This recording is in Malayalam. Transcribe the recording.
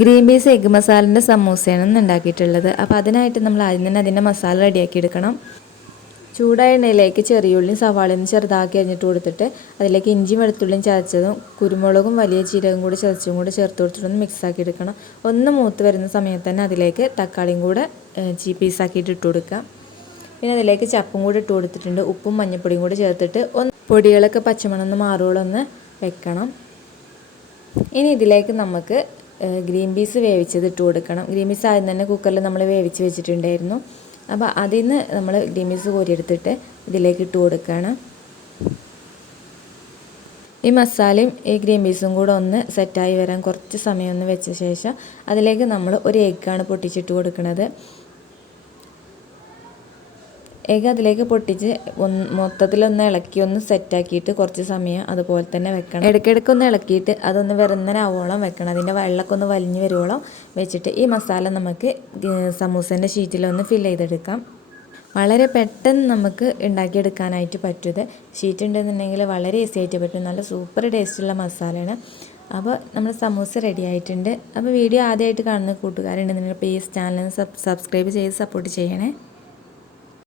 ഗ്രീൻ പീസ് എഗ് മസാലന്റെ സമൂസയാണ് ഇന്ന് ഉണ്ടാക്കിയിട്ടുള്ളത്. അപ്പോൾ അതിനായിട്ട് നമ്മൾ ആദ്യം തന്നെ അതിന്റെ മസാല റെഡിയാക്കി എടുക്കണം. ചൂടായ എണ്ണയിലേക്ക് ചെറിയുള്ളിയും സവാളയും ചെറുതാക്കി അരിഞ്ഞിട്ട് കൊടുത്തിട്ട് അതിലേക്ക് ഇഞ്ചിയും വെളുത്തുള്ളിയും ചതച്ചതും കുരുമുളകും വലിയ ജീരകം കൂടി ചതച്ചും കൂടി ചേർത്ത് കൊടുത്തിട്ടൊന്ന് മിക്സ് ആക്കി എടുക്കണം. ഒന്ന് മൂത്ത് വരുന്ന സമയത്ത് തന്നെ അതിലേക്ക് തക്കാളിയും കൂടെ ചീ പീസാക്കിയിട്ട് ഇട്ട് കൊടുക്കാം. പിന്നെ അതിലേക്ക് ചപ്പും കൂടി ഇട്ട് കൊടുത്തിട്ടുണ്ട്. ഉപ്പും മഞ്ഞൾപ്പൊടിയും കൂടി ചേർത്തിട്ട് ഒന്ന് പൊടികളൊക്കെ പച്ചമണന്ന് മാറുകളൊന്ന് വെക്കണം. ഇനി ഇതിലേക്ക് നമുക്ക് ഗ്രീൻ പീസ് വേവിച്ചത് ഇട്ട് കൊടുക്കണം. ഗ്രീൻ പീസ് ആദ്യം തന്നെ കുക്കറിൽ നമ്മൾ വേവിച്ച് വെച്ചിട്ടുണ്ടായിരുന്നു. അപ്പോൾ അതിൽ നിന്ന് നമ്മൾ ഗ്രീൻ പീസ് കോരിയെടുത്തിട്ട് ഇതിലേക്ക് ഇട്ട് കൊടുക്കുകയാണ് ഈ മസാലയും ഈ ഗ്രീൻ പീസും കൂടെ ഒന്ന് സെറ്റായി വരാൻ കുറച്ച് സമയം ഒന്ന് വെച്ച ശേഷം അതിലേക്ക് നമ്മൾ ഒരു എഗ്ഗാണ് പൊട്ടിച്ചിട്ട് കൊടുക്കുന്നത് എഗ് അതിലേക്ക് പൊട്ടിച്ച് ഒന്ന് മൊത്തത്തിലൊന്ന് ഇളക്കി ഒന്ന് സെറ്റാക്കിയിട്ട് കുറച്ച് സമയം അതുപോലെ തന്നെ വെക്കണം. ഇടയ്ക്കിടയ്ക്ക് ഒന്ന് ഇളക്കിയിട്ട് അതൊന്ന് വെറുന്നനാവോളം വെക്കണം. അതിന്റെ വെള്ളമൊക്കെ ഒന്ന് വലിഞ്ഞു വരുവോളം വെച്ചിട്ട് ഈ മസാല നമുക്ക് സമൂസേന്റെ ഷീറ്റിലൊന്ന് ഫിൽ ചെയ്തെടുക്കാം. വളരെ പെട്ടെന്ന് നമുക്ക് ഉണ്ടാക്കിയെടുക്കാനായിട്ട് പറ്റുന്നത് ഷീറ്റ് ഉണ്ടെന്നുണ്ടെങ്കിൽ വളരെ ഈസി ആയിട്ട് പറ്റും. നല്ല സൂപ്പർ ടേസ്റ്റുള്ള മസാലയാണ്. അപ്പോൾ നമ്മൾ സമൂസ റെഡി ആയിട്ടുണ്ട്. അപ്പോൾ വീഡിയോ ആദ്യമായിട്ട് കാണുന്ന കൂട്ടുകാരുണ്ടെന്നുണ്ടെങ്കിൽ പ്ലീസ് ചാനൽ സബ്സ്ക്രൈബ് ചെയ്ത് സപ്പോർട്ട് ചെയ്യണേ.